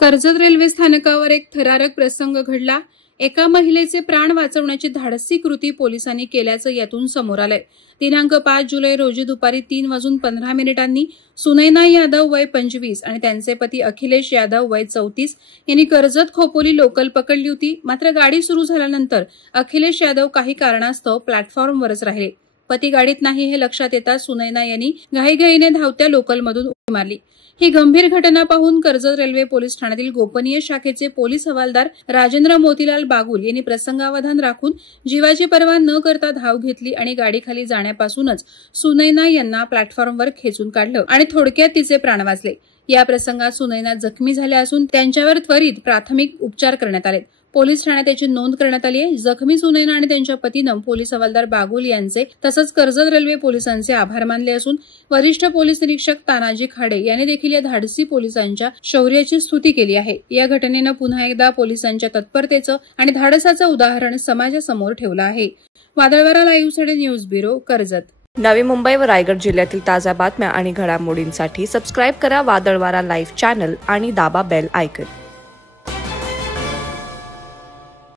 Karjat railway स्थानकावर एक थरारक प्रसंग घडला। एका महिलेचे प्राण वाचवण्याची धाडसी कृती पोलिसांनी केल्याचं यातून समोर आलंय। दिनांक 5 जुलै रोजी दुपारी 3:15 सुनैना यादव वय 25 आणि त्यांचे पती अखिलेश यादव वय 34 यांनी कर्जत खोपोली लोकल पकडली होती। मात्र गाडी सुरू झाल्यानंतर अखिलेश यादव काही कारणास्तव प्लॅटफॉर्मवरच राहिले। पती गाडीत नाही हे लक्षात येताच सुनैना यांनी घाईघाईने धावत्या लोकलमधून उडी मारली। ही गंभीर घटना पाहून कर्जत रेल्वे पोलीस ठाण्यातील गोपनीय शाखेचे पोलीस हवालदार राजेंद्र मोतीलाल बागुल यांनी प्रसंगावधान राखून जीवाची पर्वा न करता धाव घेतली आणि गाडीखाली जाण्यापासूनच सुनैना यांना प्लॅटफॉर्मवर खेचून काढलं आणि थोडक्यात तिचे प्राण वाचले। या प्रसंगात सुनैना जखमी झाल्या असून त्यांच्यावर त्वरित प्राथमिक उपचार करण्यात आले। पोलीस ठाण्यात त्याची नोंद करण्यात आली आहे। जखमी सुनैना आणि त्यांच्या पतीनं पोलीस हवालदार बागुल यांचे तसंच कर्जत रेल्वे पोलिसांचे आभार मानले असून वरिष्ठ पोलीस निरीक्षक तानाजी खाडे यांनी देखील या धाडसी पोलिसांच्या शौर्याची स्तुती केली आहे। या घटनेनं पुन्हा एकदा पोलिसांच्या तत्परतेचं आणि धाडसाचं उदाहरण समाजासमोर ठेवलं आहे। वादळवारा लाईव्हसाठी न्यूज ब्युरो कर्जत। नवी मुंबई व रायगड जिल्ह्यातील ताज्या बातम्या आणि घडामोडींसाठी सबस्क्राईब करा वादळवारा लाईव्ह चॅनल आणि दाबा बेल आयकॉन।